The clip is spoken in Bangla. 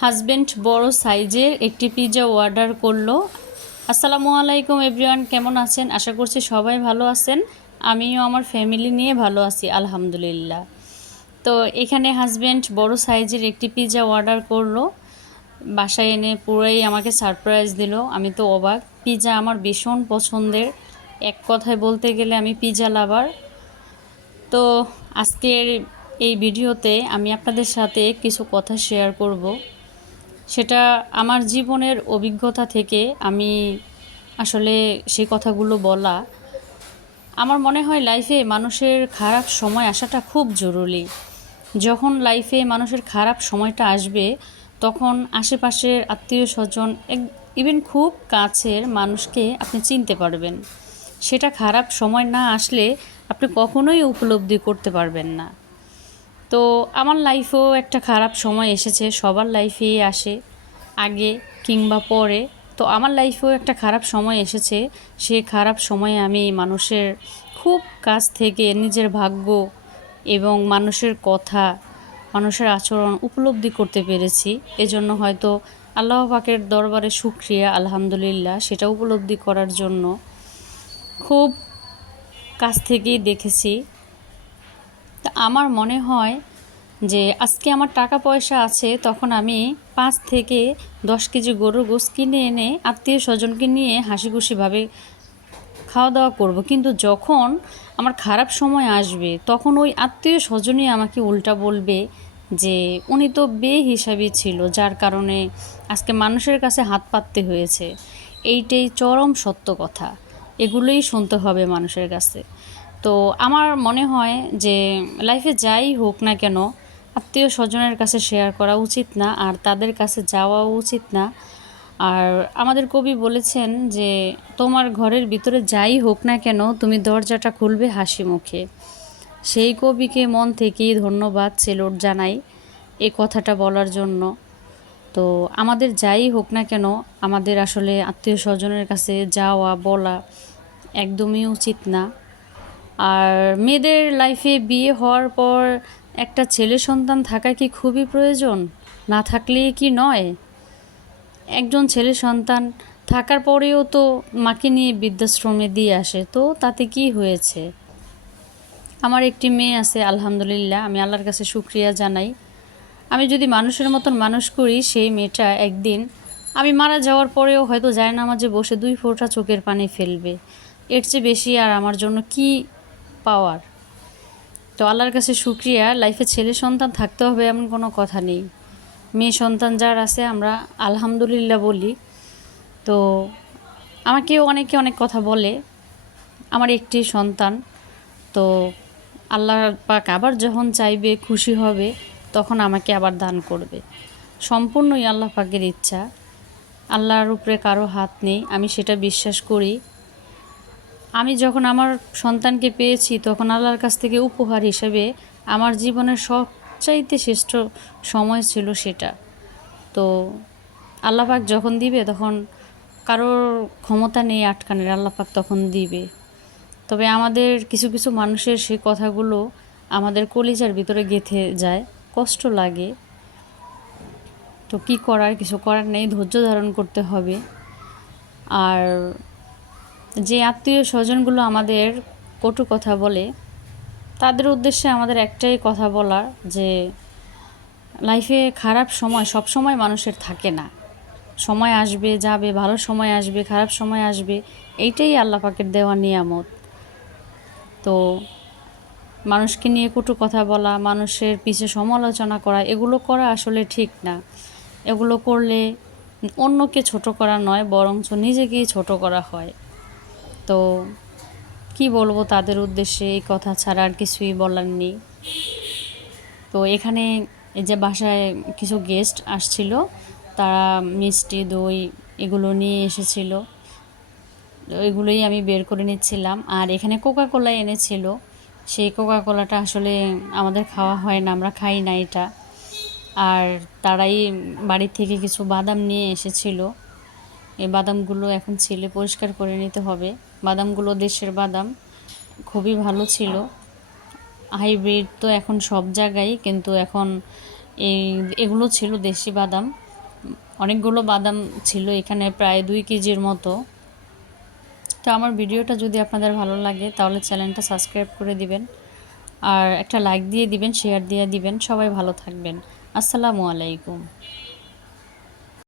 হাজবেন্ড বড় সাইজের একটি পিৎজা অর্ডার করল। আসসালামু আলাইকুম এভরিওয়ান, কেমন আছেন? আশা করছি সবাই ভালো আছেন। আমিও আমার ফ্যামিলি নিয়ে ভালো আছি, আলহামদুলিল্লাহ। তো এখানে হাজবেন্ড বড় সাইজের একটি পিৎজা অর্ডার করল। বাসায় এনে পুরোই আমাকে সারপ্রাইজ দিল। আমি তো অবাক। পিৎজা আমার ভীষণ পছন্দের। এক কথায় বলতে গেলে আমি পিৎজা লাভার। তো আজকের এই ভিডিওতে আমি আপনাদের সাথে কিছু কথা শেয়ার করব। সেটা আমার জীবনের অভিজ্ঞতা থেকে আমি আসলে সেই কথাগুলো বলা। আমার মনে হয় লাইফে মানুষের খারাপ সময় আসাটা খুব জরুরি। যখন লাইফে মানুষের খারাপ সময়টা আসবে, তখন আশেপাশের আত্মীয় স্বজন এক ইভেন খুব কাছের মানুষকে আপনি চিনতে পারবেন। সেটা খারাপ সময় না আসলে আপনি কখনোই উপলব্ধি করতে পারবেন না। তো আমার লাইফেও একটা খারাপ সময় এসেছে, সবার লাইফেই আসে, আগে কিংবা পরে। তো আমার লাইফেও একটা খারাপ সময় এসেছে সেই খারাপ সময়ে আমি মানুষের খুব কাছ থেকে নিজের ভাগ্য এবং মানুষের কথা, মানুষের আচরণ উপলব্ধি করতে পেরেছি। এজন্য হয়তো আল্লাহ পাকের দরবারে সুক্রিয়া আলহামদুলিল্লাহ, সেটা উপলব্ধি করার জন্য খুব কাছ থেকেই দেখেছি। তা আমার মনে হয় যে আজকে আমার টাকা পয়সা আছে, তখন আমি পাঁচ থেকে দশ কেজি গরুর গোস কিনে এনে আত্মীয় স্বজনকে নিয়ে হাসি খুশিভাবে খাওয়া দাওয়া করব। কিন্তু যখন আমার খারাপ সময় আসবে, তখন ওই আত্মীয় স্বজনই আমাকে উল্টা বলবে যে উনি তো বে হিসাবে ছিল, যার কারণে আজকে মানুষের কাছে হাত পাততে হয়েছে। এইটাই চরম সত্য কথা। এগুলোই শুনতে হবে মানুষের কাছে। তো আমার মনে হয় যে লাইফে যাই হোক না কেন, আত্মীয় স্বজনের কাছে শেয়ার করা উচিত না আর তাদের কাছে যাওয়াও উচিত না। আর আমাদের কবি বলেছেন যে, তোমার ঘরের ভিতরে যাই হোক না কেন, তুমি দরজাটা খুলবে হাসি মুখে। সেই কবিকে মন থেকেই ধন্যবাদ সেলোট জানাই এ কথাটা বলার জন্য। তো আমাদের যাই হোক না কেন, আমাদের আসলে আত্মীয় স্বজনের কাছে যাওয়া বলা একদমই উচিত না। আর মেয়েদের লাইফে বিয়ে হওয়ার পর একটা ছেলে সন্তান থাকা কি খুবই প্রয়োজন? না থাকলেই কি নয়? একজন ছেলে সন্তান থাকার পরেও তো মাকে নিয়ে বৃদ্ধাশ্রমে দিয়ে আসে, তো তাতে কি হয়েছে? আমার একটি মেয়ে আছে, আলহামদুলিল্লাহ, আমি আল্লাহর কাছে শুক্রিয়া জানাই। আমি যদি মানুষের মতন মানুষ করি, সেই মেয়েটা একদিন, আমি মারা যাওয়ার পরেও হয়তো যায় না মাঝে বসে দুই ফোঁটা চোখের পানি ফেলবে। এর চেয়ে বেশি আর আমার জন্য কি পাওয়ার। তো আল্লাহর কাছে শুক্রিয়া। লাইফে ছেলে সন্তান থাকতে হবে এমন কোনো কথা নেই। মেয়ে সন্তান যার আছে, আমরা আলহামদুলিল্লাহ বলি। তো আমাকেও অনেকে অনেক কথা বলে, আমার একটি সন্তান। তো আল্লাহ পাক আবার যখন চাইবে খুশি হবে, তখন আমাকে আবার দান করবে। সম্পূর্ণই আল্লাহ পাকের ইচ্ছা। আল্লাহর উপরে কারও হাত নেই, আমি সেটা বিশ্বাস করি। আমি যখন আমার সন্তানকে পেয়েছি, তখন আল্লাহর কাছ থেকে উপহার হিসেবে আমার জীবনের সবচাইতে শ্রেষ্ঠ সময় ছিল সেটা। তো আল্লাপাক যখন দিবে, তখন কারোর ক্ষমতা নেই আটকানের আল্লাপাক তখন দিবে। তবে আমাদের কিছু কিছু মানুষের সেই কথাগুলো আমাদের কলিজার ভিতরে গেঁথে যায়, কষ্ট লাগে। তো কি করার, কিছু করার নেই, ধৈর্য ধারণ করতে হবে। আর যে আত্মীয় স্বজনগুলো আমাদের কটু কথা বলে, তাদের উদ্দেশ্যে আমাদের একটাই কথা বলার যে লাইফে খারাপ সময় সব সময় মানুষের থাকে না। সময় আসবে, যাবে, ভালো সময় আসবে, খারাপ সময় আসবে, এইটাই আল্লাহ পাকের দেওয়া নিয়ামত। তো মানুষকে নিয়ে কটু কথা বলা, মানুষের পিছে সমালোচনা করা, এগুলো করা আসলে ঠিক না। এগুলো করলে অন্যকে ছোট করা নয়, বরঞ্চ নিজেকেই ছোট করা হয়। তো কি বলব তাদের উদ্দেশ্যে এই কথা ছাড়া আর কিছুই বলার নেই। তো এখানে এই যে বাসায় কিছু গেস্ট আসছিল, তারা মিষ্টি, দই এগুলো নিয়ে এসেছিল। এগুলোই আমি বের করে নিচ্ছিলাম। আর এখানে কোকা কোলা এনেছিল। সেই কোকা কোলাটা আসলে আমাদের খাওয়া হয় না, আমরা খাই না এটা। আর তারাই বাড়ির থেকে কিছু বাদাম নিয়ে এসেছিল। এই বাদামগুলো এখন ছিলে পরিষ্কার করে নিতে হবে। বাদামগুলো দেশের বাদাম, খুবই ভালো ছিল। হাইব্রিড তো এখন সব জায়গায়, কিন্তু এখন এই এগুলো ছিল দেশি বাদাম। অনেকগুলো বাদাম ছিল এখানে প্রায় দুই কেজির মতো। তো আমার ভিডিওটা যদি আপনাদের ভালো লাগে, তাহলে চ্যানেলটা সাবস্ক্রাইব করে দিবেন। আর একটা লাইক দিয়ে দিবেন, শেয়ার দিয়ে দিবেন। সবাই ভালো থাকবেন। আসসালামু আলাইকুম।